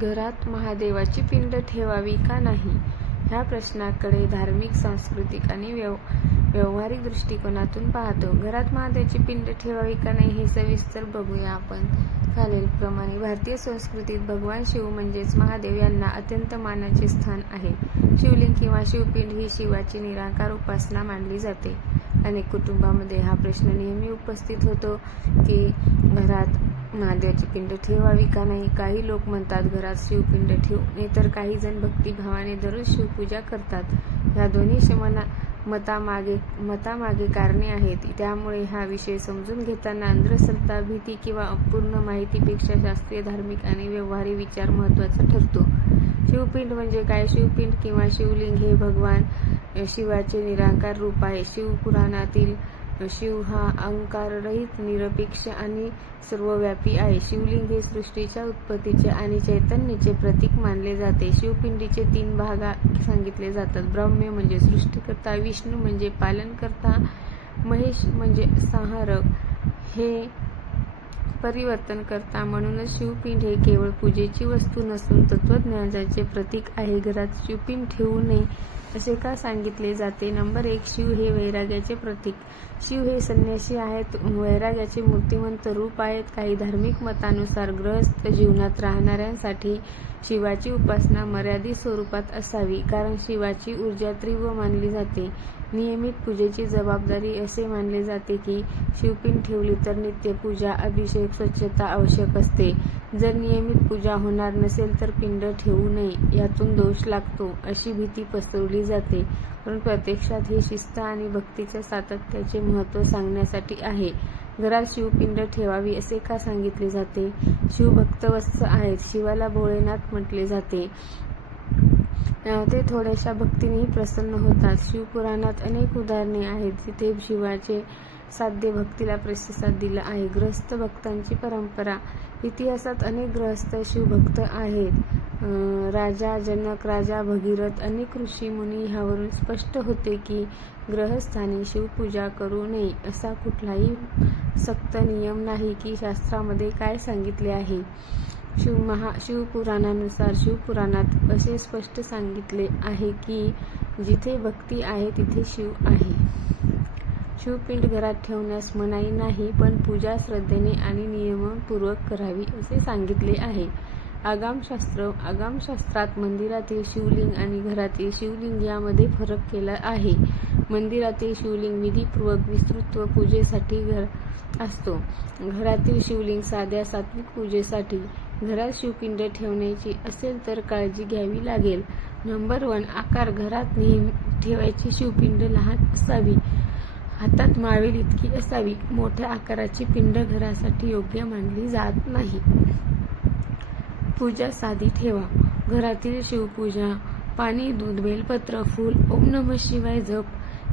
घरात महादेवाची पिंड ठेवावी का नाही? ह्या प्रश्नाकडे धार्मिक, सांस्कृतिक आणि व्यावहारिक दृष्टिकोनातून पाहतो. घरात महादेवाची पिंड ठेवावी का नाही हे सविस्तर बघूया आपण. खालीलप्रमाणे भारतीय संस्कृतीत भगवान शिव म्हणजेच महादेव यांना अत्यंत मानाचे स्थान आहे. शिवलिंग किंवा शिवपिंड ही शिवाची निराकार उपासना मानली जाते. अनेक कुटुंबामध्ये हा प्रश्न नेहमी उपस्थित होतो की घरात महादेवाची पिंड ठेवावी का नाही. काही लोक म्हणतात घरात शिवपिंड ठेवू नये, तर काही जण भक्तिभावाने दररोज शिवपूजा करतात. या दोन्ही मतामागे कारणे आहेत. त्यामुळे हा विषय समजून घेताना अंधश्रद्धा, भीती किंवा अपूर्ण माहितीपेक्षा शास्त्रीय, धार्मिक आणि व्यवहारिक विचार महत्त्वाचा ठरतो. शिवपिंड म्हणजे काय? शिवपिंड किंवा शिवलिंग हे भगवान शिवाचे निराकार रूप आहे. शिवपुराणातील शिव हा अहंकाररहित, निरपेक्ष आणि सर्वव्यापी आहे. शिवलिंग हे सृष्टीच्या उत्पत्तीचे आणि चैतन्याचे प्रतीक मानले जाते. शिवपिंडीचे 3 भाग सांगितले जातात. ब्रह्मा म्हणजे सृष्टीकर्ता, विष्णू म्हणजे पालनकर्ता, महेश म्हणजे संहारक, हे परिवर्तन करता. म्हणूनच शिवपिंड हे केवळ पूजेची वस्तू नसून तत्वज्ञानाचे प्रतीक आहे. घरात शिवपिंड ठेवू नये असे का सांगितले जाते? नंबर 1. शिव हे वैराग्याचे प्रतीक. शिव हे संन्यासी आहेत, वैराग्याचे मूर्तिमंत रूप आहेत. काही धार्मिक मतानुसार गृहस्थ जीवनात राहणाऱ्यांसाठी शिवाची उपासना मर्यादित स्वरूपात असावी, कारण शिवाची ऊर्जा तीव्र मानली जाते. नियमित पूजेची जबाबदारी असे मानले जाते की शिवपिंड ठेवली तर नित्य पूजा, अभिषेक, स्वच्छता आवश्यक असते. जर नियमित पूजा होणार नसेल तर पिंड ठेवू नये, यातून दोष लागतो अशी भीती पसरवली जाते. परंतु प्रत्यक्षात हे शिस्त आणि भक्तीच्या सातत्याचे महत्त्व सांगण्यासाठी आहे. घरात शिवपिंड ठेवावी असे का सांगितले जाते? शिव भक्तवत्सल आहेत. शिवाला भोळेनाथ म्हटले जाते. ते थोड्याशा भक्तीनेही प्रसन्न होतात. शिवपुराणात अनेक उदाहरणे आहेत जिथे शिवाचे साध्य भक्तीला प्रतिसाद दिला आहे. गृहस्थ भक्तांची परंपरा. इतिहासात अनेक गृहस्थ शिवभक्त आहेत. राजा जनक, राजा भगीरथ, अनेक ऋषी मुनी. ह्यावरून स्पष्ट होते की ग्रहस्थांनी शिवपूजा करू नये असा कुठलाही सक्त नियम नाही. की शास्त्रामध्ये काय सांगितले आहे? शिवपुराणानुसार शिवपुराणात असे स्पष्ट सांगितले आहे की जिथे भक्ती आहे तिथे शिव आहे. शिवपिंड घरात ठेवण्यास मनाई नाही, पण पूजा श्रद्धेने आणि नियमपूर्वक करावी असे सांगितले आहे. आगमशास्त्रात मंदिरातील शिवलिंग आणि घरातील शिवलिंग यामध्ये फरक केला आहे. मंदिरातील शिवलिंग विधीपूर्वक विस्तृत पूजेसाठी असतो. घरातील शिवलिंग साध्या सात्विक पूजेसाठी. घरात शिवपिंड ठेवण्याची असेल तर काळजी घ्यावी लागेल. नंबर 1. आकार. घरात नेहमी ठेवायची शिवपिंड लहान असावी, हातात मावेल इतकी असावी. मोठ्या आकाराची पिंड घरासाठी योग्य मानली जात नाही. पूजा साधी ठेवा. घरातील शिवपूजा पाणी, दूध, बेलपत्र, फूल, ओम नमः शिवाय जप,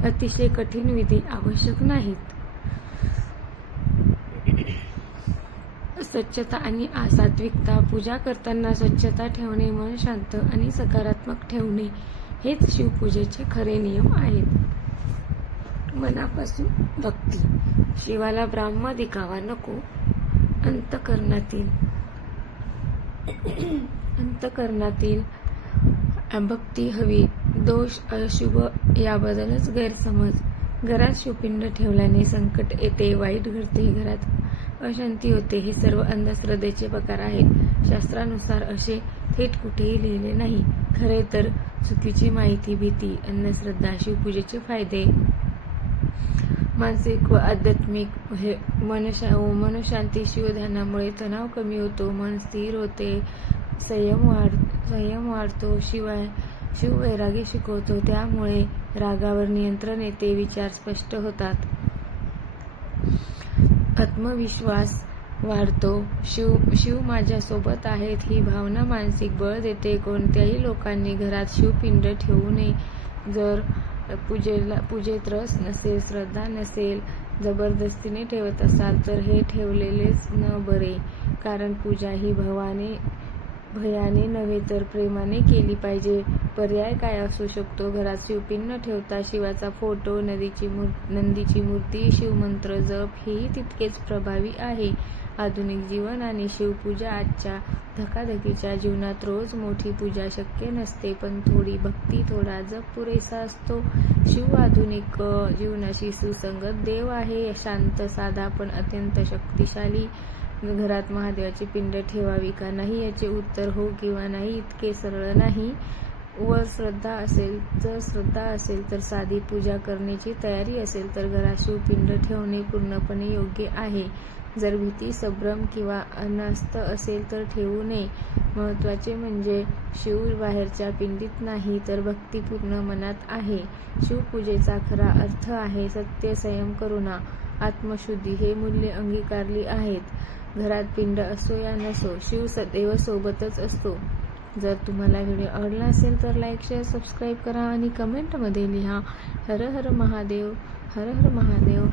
अतिशय कठीण विधी आवश्यक नाहीत. स्वच्छता आणि सात्विकता. पूजा करताना स्वच्छता ठेवणे, मन शांत आणि सकारात्मक ठेवणे हेच शिवपूजेचे खरे नियम आहेत. मनापासून भक्ती. शिवाला ब्राह्म दिखावा नको. अंतकरणातील भक्ती हवी. दोष, अशुभ याबद्दलच गैरसमज. घरात शिवपिंड ठेवल्याने संकट येते, वाईट घडते, घरात अशांती होते, हे सर्व अंधश्रद्धेचे प्रकार आहेत. शास्त्रानुसार असे थेट कुठेही लिहिले नाही. खरे तर चुकीची माहिती, भीती, अंधश्रद्धा. शिवपूजेचे फायदे. मानसिक व आध्यात्मिक. मनोशांती. शिवध्यानामुळे तणाव कमी होतो, मन स्थिर होते, संयम वाढतो. शिवाय शिव वैराग्य शिकवतो, त्यामुळे रागावर नियंत्रण येते, विचार स्पष्ट होतात, आत्मविश्वास वाढतो. शिव माझ्या सोबत आहेत ही भावना मानसिक बळ देते. कोणत्याही लोकांनी घरात शिवपिंड ठेवू नये. जर पूजेत रस नसेल, श्रद्धा नसेल, जबरदस्तीने ठेवत असाल तर हे ठेवलेलेच न बरे. कारण पूजा ही भयाने नव्हे तर प्रेमाने केली पाहिजे. पर्याय काय असू शकतो? घरात शिवपिंड न ठेवता शिवाचा फोटो, नंदीची मूर्ती, शिवमंत्र जप हेही तितकेच प्रभावी आहे. आधुनिक जीवन आणि शिवपूजा. आजच्या धकाधकीच्या जीवनात रोज मोठी पूजा शक्य नसते, पण थोडी भक्ती, थोडा जप पुरेसा असतो. शिव आधुनिक जीवनाशी सुसंगत देव आहे. शांत, साधा पण अत्यंत शक्तिशाली. घरात महादेवाची पिंड ठेवावी का नाही याचे उत्तर हो किंवा नाही इतके सरळ नाही. वर श्रद्धा असेल तर साधी पूजा करण्याची तयारी असेल तर घरात शिवपिंड ठेवणे पूर्णपणे योग्य आहे. जर भीती, संभ्रम किंवा अनास्थ असेल तर ठेवू नये. महत्त्वाचे म्हणजे शिव बाहेरच्या पिंडीत नाही तर भक्तिपूर्ण मनात आहे. शिवपूजेचा खरा अर्थ आहे सत्य, संयम, करुणा, आत्मशुद्धी हे मूल्ये अंगीकारली आहेत. घरात पिंड असो या नसो, शिव सदैव सोबतच असतो. जर तुम्हाला व्हिडिओ आवडला असेल तर लाईक, शेअर, सबस्क्राईब करा आणि कमेंटमध्ये लिहा. हर हर महादेव, हर हर महादेव.